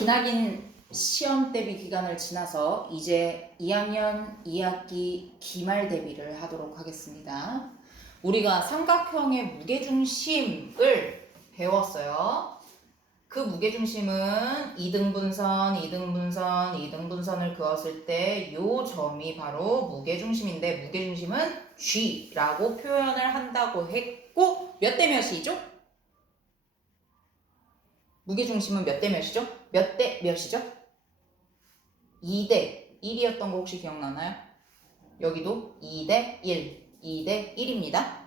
기나긴 시험 대비 기간을 지나서 이제 2학년 2학기 기말 대비를 하도록 하겠습니다. 우리가 삼각형의 무게중심을 배웠어요. 그 무게중심은 2등분선, 2등분선, 2등분선을 그었을 때 요 점이 바로 무게중심인데 무게중심은 G라고 표현을 한다고 했고 몇 대 몇이죠? 무게중심은 몇 대 몇이죠? 몇 대 몇이죠? 2대 1이었던 거 혹시 기억나나요? 여기도 2대 1, 2대 1입니다.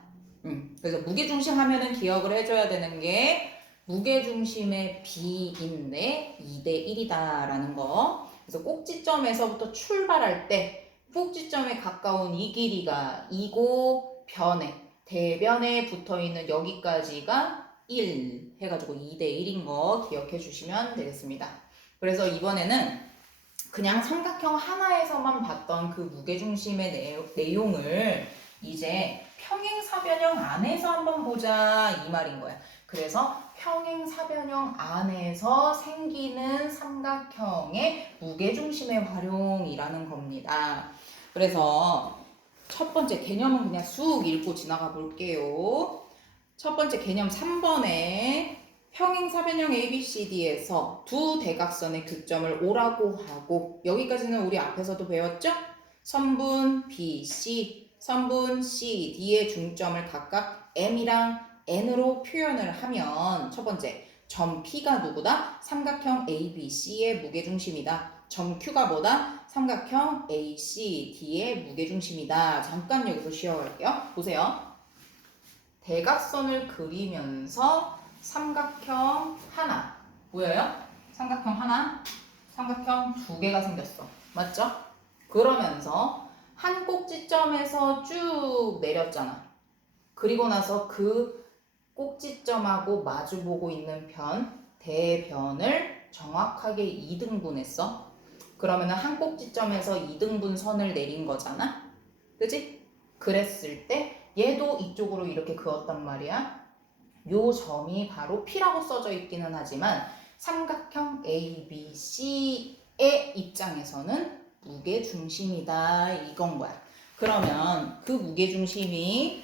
그래서 무게중심 하면은 기억을 해줘야 되는 게 무게중심의 비인데 2대 1이다라는 거. 그래서 꼭지점에서부터 출발할 때 꼭지점에 가까운 이 길이가 2고 변에 대변에 붙어있는 여기까지가 1 해가지고 2대 1인 거 기억해 주시면 되겠습니다. 그래서 이번에는 그냥 삼각형 하나에서만 봤던 그 무게중심의 내용을 이제 평행사변형 안에서 한번 보자 이 말인 거야. 그래서 평행사변형 안에서 생기는 삼각형의 무게중심의 활용이라는 겁니다. 그래서 첫 번째 개념은 그냥 쑥 읽고 지나가 볼게요. 첫 번째 개념 3번에 평행사변형 ABCD에서 두 대각선의 교점을 O라고 하고 여기까지는 우리 앞에서도 배웠죠? 선분 BC, 선분 CD의 중점을 각각 M이랑 N으로 표현을 하면 첫 번째, 점 P가 누구다? 삼각형 ABC의 무게중심이다. 점 Q가 뭐다? 삼각형 ACD의 무게중심이다. 잠깐 여기서 쉬어갈게요. 보세요. 대각선을 그리면서 삼각형 하나 보여요? 삼각형 하나, 삼각형 두 개가 생겼어. 맞죠? 그러면서 한 꼭지점에서 쭉 내렸잖아. 그리고 나서 그 꼭지점하고 마주보고 있는 편, 대변을 정확하게 2등분했어. 그러면 한 꼭지점에서 2등분 선을 내린 거잖아. 그치? 그랬을 때 얘도 이쪽으로 이렇게 그었단 말이야. 요 점이 바로 P라고 써져 있기는 하지만 삼각형 ABC의 입장에서는 무게중심이다 이건 거야. 그러면 그 무게중심이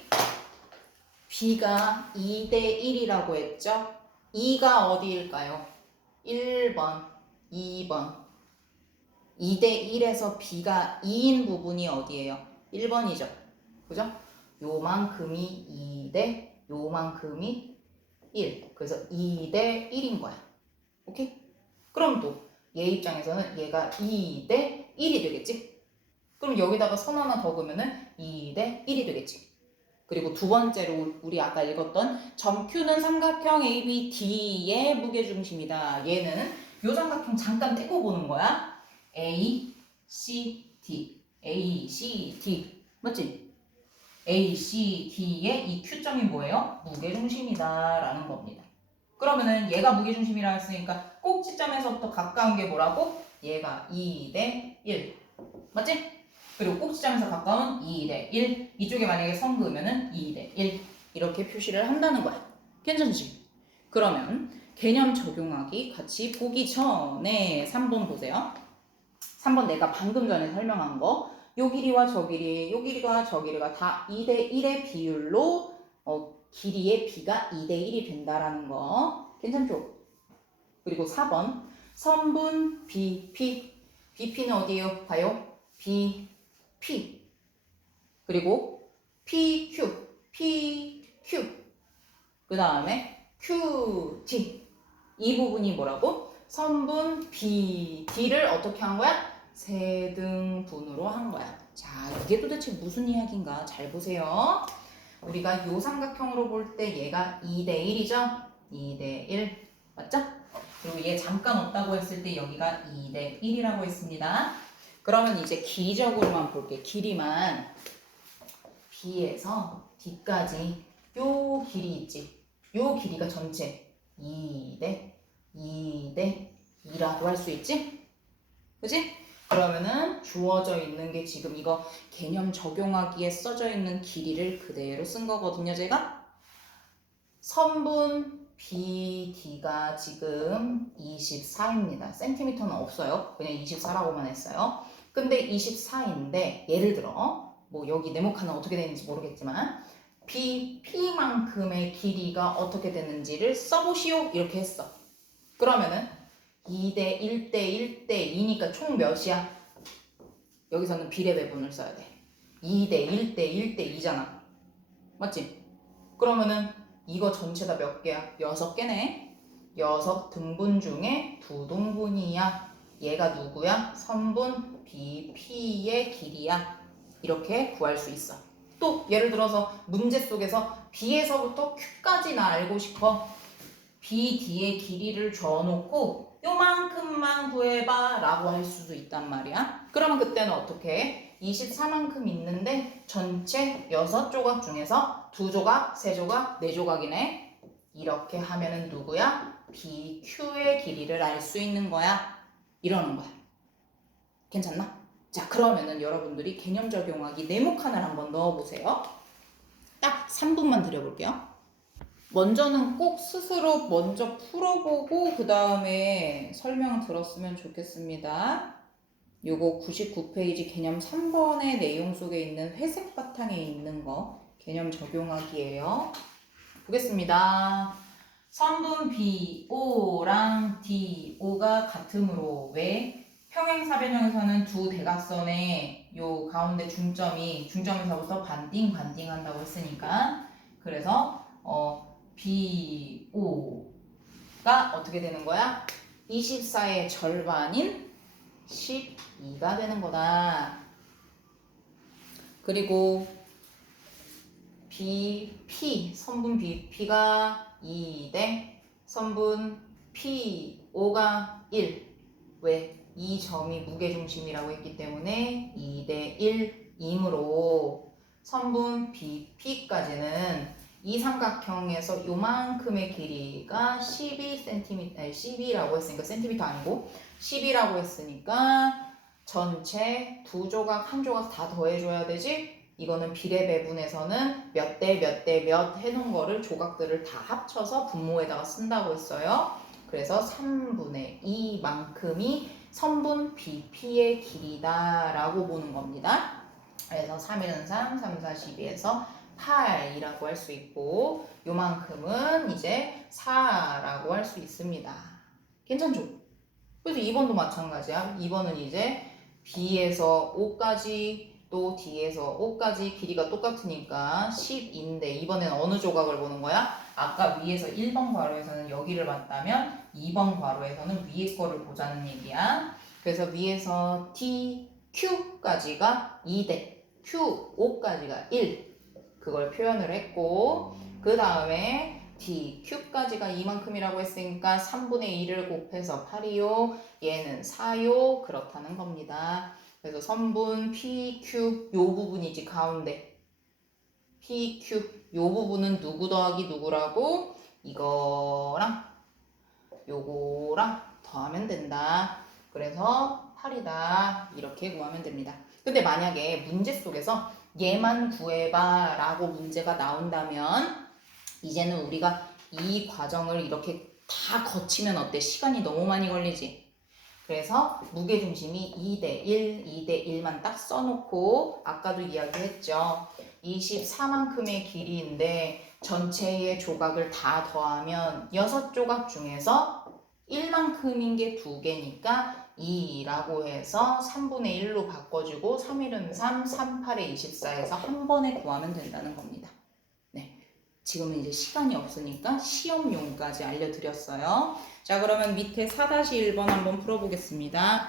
B가 2대 1이라고 했죠? 2가 어디일까요? 1번, 2번. 2대 1에서 B가 2인 부분이 어디예요? 1번이죠. 그죠? 요만큼이 2대 요만큼이 1. 그래서 2대 1인 거야. 오케이? 그럼 또 얘 입장에서는 얘가 2대 1이 되겠지? 그럼 여기다가 선 하나 더 그으면은 2대 1이 되겠지? 그리고 두 번째로 우리 아까 읽었던 점 Q는 삼각형 ABD의 무게중심이다. 얘는 요 삼각형 잠깐 떼고 보는 거야. A, C, D. A, C, D. 맞지? A, C, D의 이 Q점이 뭐예요? 무게중심이다 라는 겁니다. 그러면은 얘가 무게중심이라 했으니까 꼭지점에서부터 가까운 게 뭐라고? 얘가 2대 1 맞지? 그리고 꼭지점에서 가까운 2대 1 이쪽에 만약에 선 그으면은 2대 1 이렇게 표시를 한다는 거야. 괜찮지? 그러면 개념 적용하기 같이 보기 전에 3번 보세요. 3번 내가 방금 전에 설명한 거 요 길이와 저 길이, 요 길이가 저 길이가 다 2대 1의 비율로 길이의 B가 2대 1이 된다라는 거 괜찮죠? 그리고 4번 선분 BP BP는 어디예요? 봐요. BP 그리고 PQ PQ 그 다음에 QT 이 부분이 뭐라고? 선분 BD를 어떻게 한 거야? 세등분으로 한 거야. 자, 이게 도대체 무슨 이야기인가? 잘 보세요. 우리가 요 삼각형으로 볼 때 얘가 2대 1이죠? 2대 1 맞죠? 그리고 얘 잠깐 없다고 했을 때 여기가 2대 1이라고 했습니다. 그러면 이제 길이적으로만 볼게. 길이만 B에서 D까지 요 길이 있지? 요 길이가 전체 2대 2라고 할 수 있지? 그치? 그러면은 주어져 있는 게 지금 이거 개념 적용하기에 써져 있는 길이를 그대로 쓴 거거든요, 제가. 선분 BD가 지금 24입니다. 센티미터는 없어요. 그냥 24라고만 했어요. 근데 24인데 예를 들어 뭐 여기 네모칸은 어떻게 되는지 모르겠지만 P만큼의 길이가 어떻게 되는지를 써보시오 이렇게 했어. 그러면은 2대 1대 1대 2니까 총 몇이야? 여기서는 비례 배분을 써야 돼. 2대 1대 1대 2잖아. 맞지? 그러면은 이거 전체 다 몇 개야? 6개네. 6등분 중에 2등분이야. 얘가 누구야? 선분 BP의 길이야. 이렇게 구할 수 있어. 또 예를 들어서 문제 속에서 B에서부터 Q까지 나 알고 싶어. BD의 길이를 줘놓고 요만큼만 구해봐 라고 할 수도 있단 말이야. 그러면 그때는 어떻게 해? 24만큼 있는데 전체 6조각 중에서 2조각, 3조각, 4조각이네. 이렇게 하면은 누구야? BQ의 길이를 알 수 있는 거야. 이러는 거야. 괜찮나? 자, 그러면은 여러분들이 개념 적용하기 네모칸을 한번 넣어보세요. 딱 3분만 드려볼게요. 먼저는 꼭 스스로 먼저 풀어보고 그 다음에 설명 들었으면 좋겠습니다. 요거 99페이지 개념 3번의 내용 속에 있는 회색 바탕에 있는 거 개념 적용하기예요. 보겠습니다. 선분 BO랑 DO가 같으므로 왜? 평행사변형에서는 두 대각선의 요 가운데 중점에서부터 반띵 한다고 했으니까 그래서 BO가 어떻게 되는 거야? 24의 절반인 12가 되는 거다. 그리고 BP, 선분 BP가 2대 선분 PO가 1. 왜? 이 점이 무게중심이라고 했기 때문에 2대 1이므로 선분 BP까지는 이 삼각형에서 요만큼의 길이가 12cm, 아니 12라고 했으니까 센티미터 아니고 10이라고 했으니까 전체 2조각, 1조각 다 더해줘야 되지? 이거는 비례 배분에서는 몇 대 몇 대 몇 해놓은 거를 조각들을 다 합쳐서 분모에다가 쓴다고 했어요. 그래서 3분의 2만큼이 선분 BP의 길이다 라고 보는 겁니다. 그래서 3일은 3, 3, 4, 12에서 8이라고 할 수 있고 요만큼은 이제 4라고 할 수 있습니다. 괜찮죠? 그래서 2번도 마찬가지야. 2번은 이제 B에서 O까지 또 D에서 O까지 길이가 똑같으니까 10인데 이번엔 어느 조각을 보는 거야? 아까 위에서 1번 괄호에서는 여기를 봤다면 2번 괄호에서는 위에 거를 보자는 얘기야. 그래서 위에서 T, Q까지가 2대 Q, O까지가 1 그걸 표현을 했고 그 다음에 D, Q까지가 이만큼이라고 했으니까 3분의 2를 곱해서 8이요. 얘는 4요. 그렇다는 겁니다. 그래서 선분 PQ 요 부분이지 가운데 PQ 요 부분은 누구 더하기 누구라고? 이거랑 요거랑 더하면 된다. 그래서 8이다. 이렇게 구하면 됩니다. 근데 만약에 문제 속에서 얘만 구해봐 라고 문제가 나온다면 이제는 우리가 이 과정을 이렇게 다 거치면 어때? 시간이 너무 많이 걸리지? 그래서 무게중심이 2대 1, 2대 1만 딱 써놓고 아까도 이야기했죠. 24만큼의 길이인데 전체의 조각을 다 더하면 6조각 중에서 1만큼인 게 2개니까 2라고 해서 3분의 1로 바꿔주고 3일은 3, 38에 24에서 한 번에 구하면 된다는 겁니다. 네, 지금은 이제 시간이 없으니까 시험용까지 알려드렸어요. 자, 그러면 밑에 4-1번 한번 풀어보겠습니다.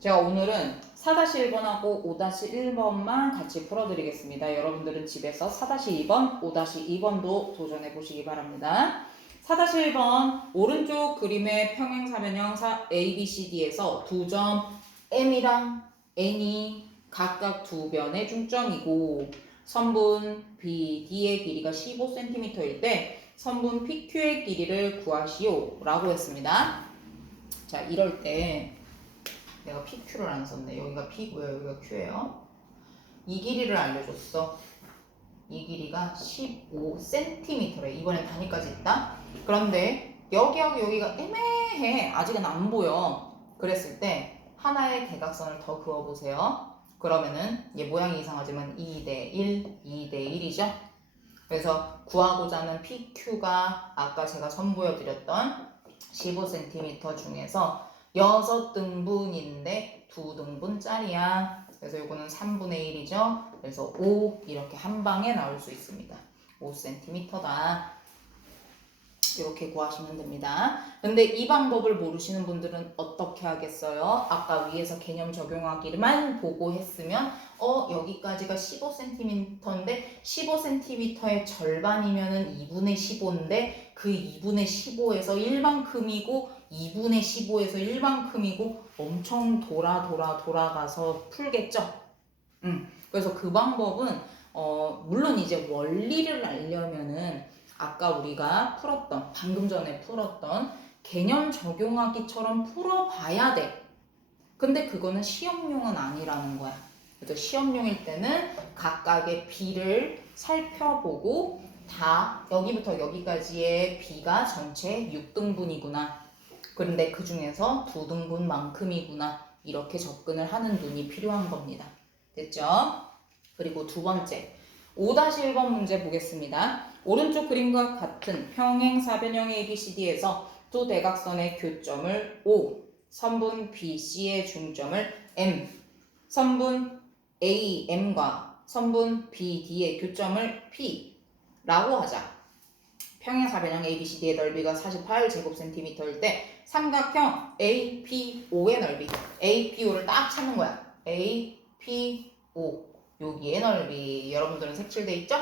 제가 오늘은 4-1번하고 5-1번만 같이 풀어드리겠습니다. 여러분들은 집에서 4-2번, 5-2번도 도전해 보시기 바랍니다. 4-1번 오른쪽 그림의 평행사변형 ABCD에서 두 점 M이랑 N이 각각 두 변의 중점이고 선분 BD의 길이가 15cm일 때 선분 PQ의 길이를 구하시오 라고 했습니다. 자, 이럴 때 내가 PQ를 안 썼네. 여기가 P고요. 여기가 Q예요. 이 길이를 알려줬어. 이 길이가 15cm래. 이번엔 단위까지 있다. 그런데 여기하고 여기가 애매해. 아직은 안 보여. 그랬을 때 하나의 대각선을 더 그어보세요. 그러면은 얘 모양이 이상하지만 2대1, 2대1이죠. 그래서 구하고자 하는 PQ가 아까 제가 선보여드렸던 15cm 중에서 6등분인데 2등분짜리야. 그래서 이거는 3분의 1이죠. 그래서 5 이렇게 한 방에 나올 수 있습니다. 5cm다. 이렇게 구하시면 됩니다. 근데 이 방법을 모르시는 분들은 어떻게 하겠어요? 아까 위에서 개념 적용하기만 보고 했으면 여기까지가 15cm인데 15cm의 절반이면은 2분의 15인데 그 2분의 15에서 1만큼이고 2분의 15에서 1만큼이고 엄청 돌아가서 풀겠죠? 그래서 그 방법은 물론 이제 원리를 알려면은 아까 우리가 풀었던 방금 전에 풀었던 개념 적용하기처럼 풀어봐야 돼. 근데 그거는 시험용은 아니라는 거야. 그래서 시험용일 때는 각각의 B를 살펴보고 다 여기부터 여기까지의 B가 전체 6등분이구나. 그런데 그 중에서 2등분만큼이구나. 이렇게 접근을 하는 눈이 필요한 겁니다. 됐죠? 그리고 두 번째 5-1번 문제 보겠습니다. 오른쪽 그림과 같은 평행사변형 ABCD에서 두 대각선의 교점을 O, 선분 BC의 중점을 M, 선분 AM과 선분 BD의 교점을 P라고 하자. 평행사변형 ABCD의 넓이가 48제곱센티미터일 때 삼각형 APO의 넓이, APO를 딱 찾는 거야. APO 여기의 넓이. 여러분들은 색칠돼 있죠?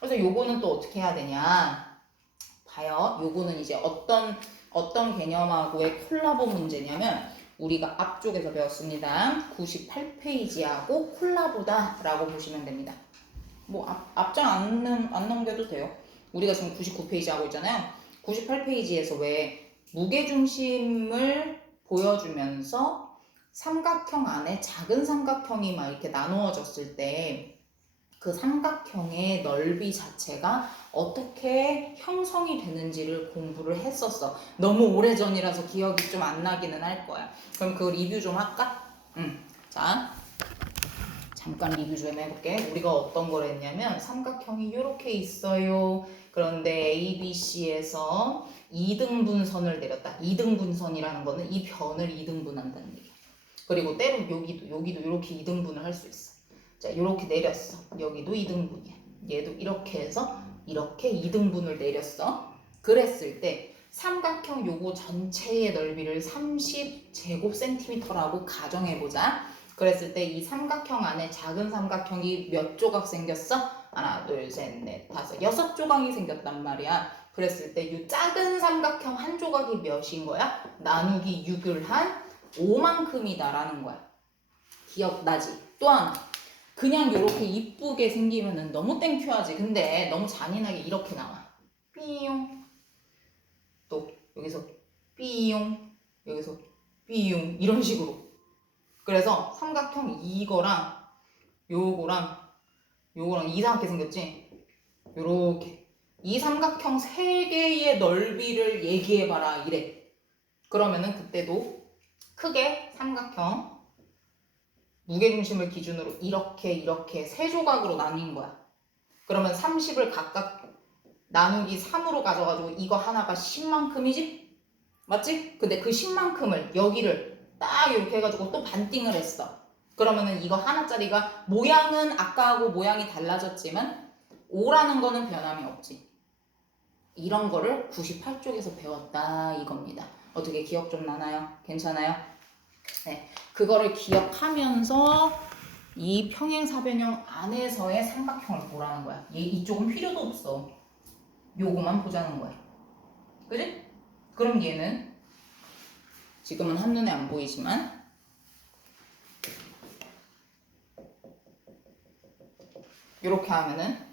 그래서 요거는 또 어떻게 해야 되냐? 봐요. 요거는 이제 어떤 개념하고의 콜라보 문제냐면 우리가 앞쪽에서 배웠습니다. 98페이지하고 콜라보다 라고 보시면 됩니다. 뭐 앞장 안 넘겨도 돼요. 우리가 지금 99페이지 하고 있잖아요. 98페이지에서 왜 무게중심을 보여주면서 삼각형 안에 작은 삼각형이 막 이렇게 나누어졌을 때 그 삼각형의 넓이 자체가 어떻게 형성이 되는지를 공부를 했었어. 너무 오래전이라서 기억이 좀 안 나기는 할 거야. 그럼 그거 리뷰 좀 할까? 자, 잠깐 리뷰 좀 해볼게. 우리가 어떤 걸 했냐면 삼각형이 이렇게 있어요. 그런데 ABC에서 2등분선을 내렸다. 2등분선이라는 거는 이 변을 2등분한다는 얘기야. 그리고 때로 여기도 이렇게 2등분을 할 수 있어. 자, 이렇게 내렸어. 여기도 2등분이야. 얘도 이렇게 해서 이렇게 2등분을 내렸어. 그랬을 때 삼각형 요거 전체의 넓이를 30제곱센티미터라고 가정해보자. 그랬을 때 이 삼각형 안에 작은 삼각형이 몇 조각 생겼어? 하나, 둘, 셋, 넷, 다섯, 6조각이 생겼단 말이야. 그랬을 때 이 작은 삼각형 한 조각이 몇인 거야? 나누기 6을 한 5만큼이다라는 거야. 기억나지? 또 하나. 그냥 이렇게 이쁘게 생기면은 너무 땡큐하지. 근데 너무 잔인하게 이렇게 나와. 삐용. 또 여기서 삐용. 여기서 삐용. 이런 식으로. 그래서 삼각형 이거랑 요거랑 이상하게 생겼지? 요렇게. 이 삼각형 3개의 넓이를 얘기해봐라 이래. 그러면은 그때도 크게 삼각형 무게중심을 기준으로 이렇게 세 조각으로 나뉜 거야. 그러면 30을 각각 나누기 3으로 가져가지고 이거 하나가 10만큼이지? 맞지? 근데 그 10만큼을 여기를 딱 이렇게 해가지고 또 반띵을 했어. 그러면은 이거 하나짜리가 모양은 아까하고 모양이 달라졌지만 5라는 거는 변함이 없지. 이런 거를 98쪽에서 배웠다 이겁니다. 어떻게 기억 좀 나나요? 괜찮아요? 네, 그거를 기억하면서 이 평행사변형 안에서의 삼각형을 보라는 거야. 이쪽은 필요도 없어. 요거만 보자는 거야. 그지? 그럼 얘는 지금은 한눈에 안 보이지만 이렇게 하면은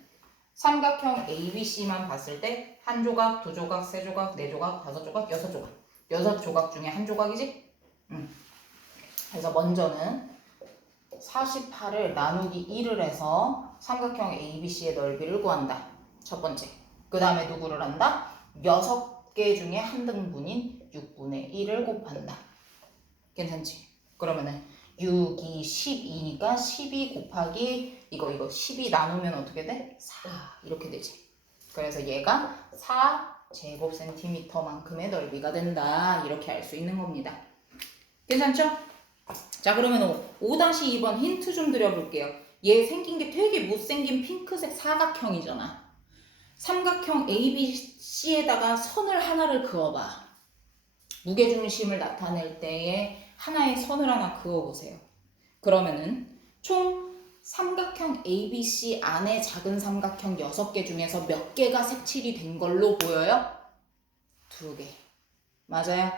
삼각형 ABC만 봤을 때 한 조각, 두 조각, 세 조각, 네 조각, 다섯 조각, 여섯 조각. 6조각 중에 한 조각이지? 그래서 먼저는 48을 나누기 1을 해서 삼각형 ABC의 넓이를 구한다. 첫 번째. 그 다음에 누구를 한다? 6개 중에 한 등분인 6분의 1을 곱한다. 괜찮지? 그러면은 6이 12니까 12 곱하기 이거 12 나누면 어떻게 돼? 4 이렇게 되지. 그래서 얘가 4제곱센티미터만큼의 넓이가 된다. 이렇게 알 수 있는 겁니다. 괜찮죠? 자, 그러면 5-2번 힌트 좀 드려볼게요. 얘 생긴 게 되게 못생긴 핑크색 사각형이잖아. 삼각형 ABC에다가 선을 하나를 그어봐. 무게중심을 나타낼 때에 하나의 선을 하나 그어보세요. 그러면은 총 삼각형 ABC 안에 작은 삼각형 6개 중에서 몇 개가 색칠이 된 걸로 보여요? 2개. 맞아요?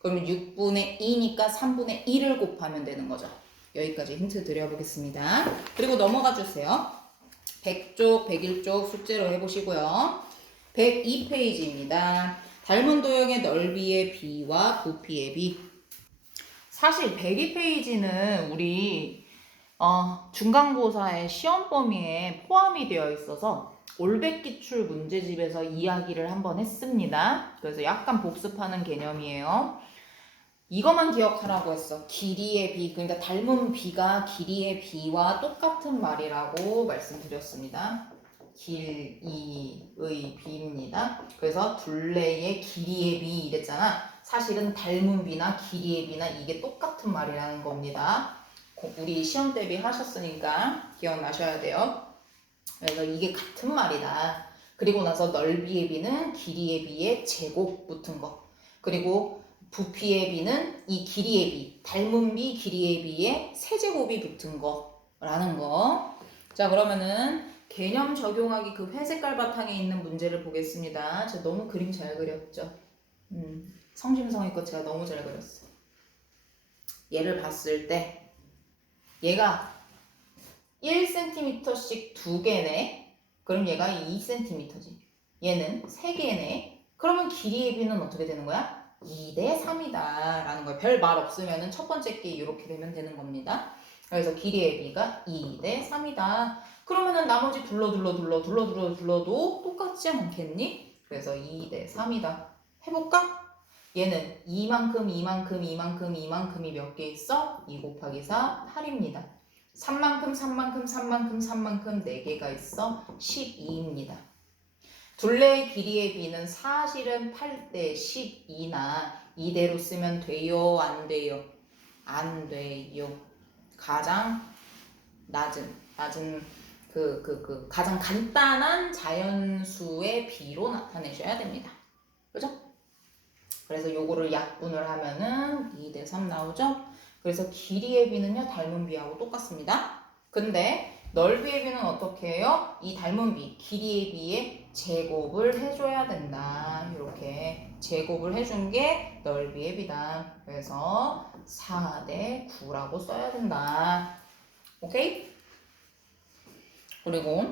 그러면 6분의 2니까 3분의 1을 곱하면 되는 거죠. 여기까지 힌트 드려보겠습니다. 그리고 넘어가 주세요. 100쪽, 101쪽 숙제로 해보시고요. 102페이지입니다. 닮은 도형의 넓이의 비와 부피의 비. 사실 102페이지는 우리 중간고사의 시험 범위에 포함이 되어 있어서 올백 기출 문제집에서 이야기를 한번 했습니다. 그래서 약간 복습하는 개념이에요. 이것만 기억하라고 했어. 길이의 비, 그러니까 닮은 비가 길이의 비와 똑같은 말이라고 말씀드렸습니다. 길이의 비입니다. 그래서 둘레의 길이의 비 이랬잖아. 사실은 닮은 비나 길이의 비나 이게 똑같은 말이라는 겁니다. 우리 시험 대비 하셨으니까 기억나셔야 돼요. 그래서 이게 같은 말이다. 그리고 나서 넓이의 비는 길이의 비에 제곱 붙은 거. 그리고 부피의 비는 이 길이의 비, 닮은 비, 길이의 비에 세제곱이 붙은 거라는 거. 자, 그러면은 개념 적용하기 그 회색깔 바탕에 있는 문제를 보겠습니다. 제가 너무 그림 잘 그렸죠? 성심성의껏 제가 너무 잘 그렸어. 얘를 봤을 때 얘가 1cm씩 2개네. 그럼 얘가 2cm지. 얘는 3개네. 그러면 길이의 비는 어떻게 되는 거야? 2대3이다 라는 거예요. 별 말 없으면 첫 번째 게 이렇게 되면 되는 겁니다. 그래서 길이의 비가 2대3이다. 그러면은 나머지 둘러도 똑같지 않겠니? 그래서 2대3이다. 해볼까? 얘는 이만큼이 몇 개 있어? 2 곱하기 4, 8입니다. 3만큼 4개가 있어? 12입니다. 둘레의 길이의 비는 사실은 8대 12나 이대로 쓰면 돼요? 안 돼요? 안 돼요. 가장 낮은 가장 간단한 자연수의 비로 나타내셔야 됩니다. 그죠? 그래서 요거를 약분을 하면은 2대3 나오죠? 그래서 길이의 비는요, 닮은 비하고 똑같습니다. 근데 넓이의 비는 어떻게 해요? 이 닮은 비, 길이의 비에 제곱을 해줘야 된다. 이렇게 제곱을 해준 게 넓이의 비다. 그래서 4대9라고 써야 된다. 오케이? 그리고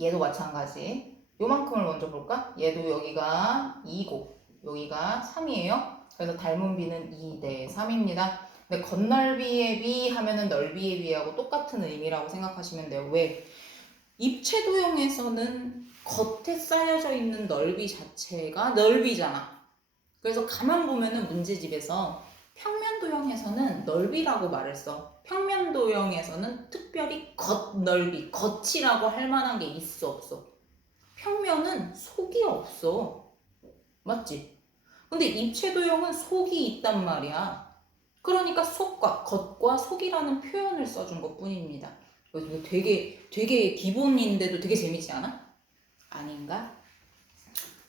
얘도 마찬가지. 요만큼을 먼저 볼까? 얘도 여기가 2고 여기가 3이에요. 그래서 닮은 비는 2대3입니다. 근데 겉넓이의 비 하면은 넓이의 비하고 똑같은 의미라고 생각하시면 돼요. 왜? 입체 도형에서는 겉에 쌓여져 있는 넓이 자체가 넓이잖아. 그래서 가만 보면은 문제집에서 평면 도형에서는 넓이라고 말을 써. 평면 도형에서는 특별히 겉넓이, 겉이라고 할 만한 게 있어, 없어? 평면은 속이 없어. 맞지? 근데 입체 도형은 속이 있단 말이야. 그러니까 속과 겉과 속이라는 표현을 써준 것 뿐입니다. 이거 되게 기본인데도 되게 재밌지 않아? 아닌가?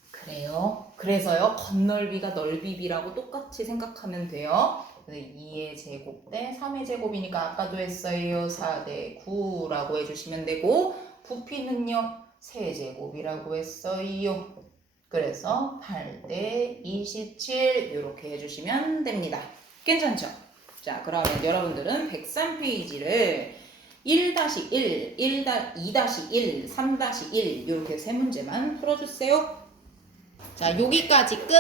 그래요. 그래서요, 겉넓이가 넓이비라고 똑같이 생각하면 돼요. 2의 제곱 대 3의 제곱이니까 아까도 했어요. 4대 9라고 해주시면 되고, 부피는요, 세제곱이라고 했어요. 그래서 8대 27 이렇게 해주시면 됩니다. 괜찮죠? 자, 그러면 여러분들은 103페이지를 1-1, 2-1, 3-1 이렇게 세 문제만 풀어주세요. 자, 여기까지 끝!